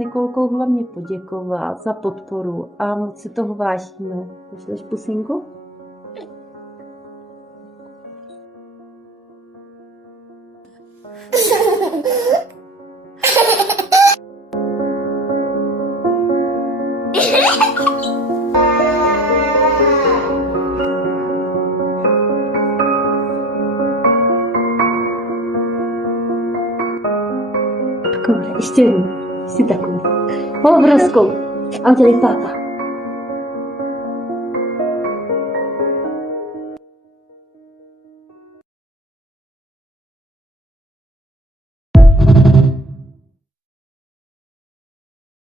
Nikolkou hlavně poděkovat za podporu a moc si toho vážíme. Pošleš pusinku? Ještě jednou, si takovou. Obrovskou. A udělej táta.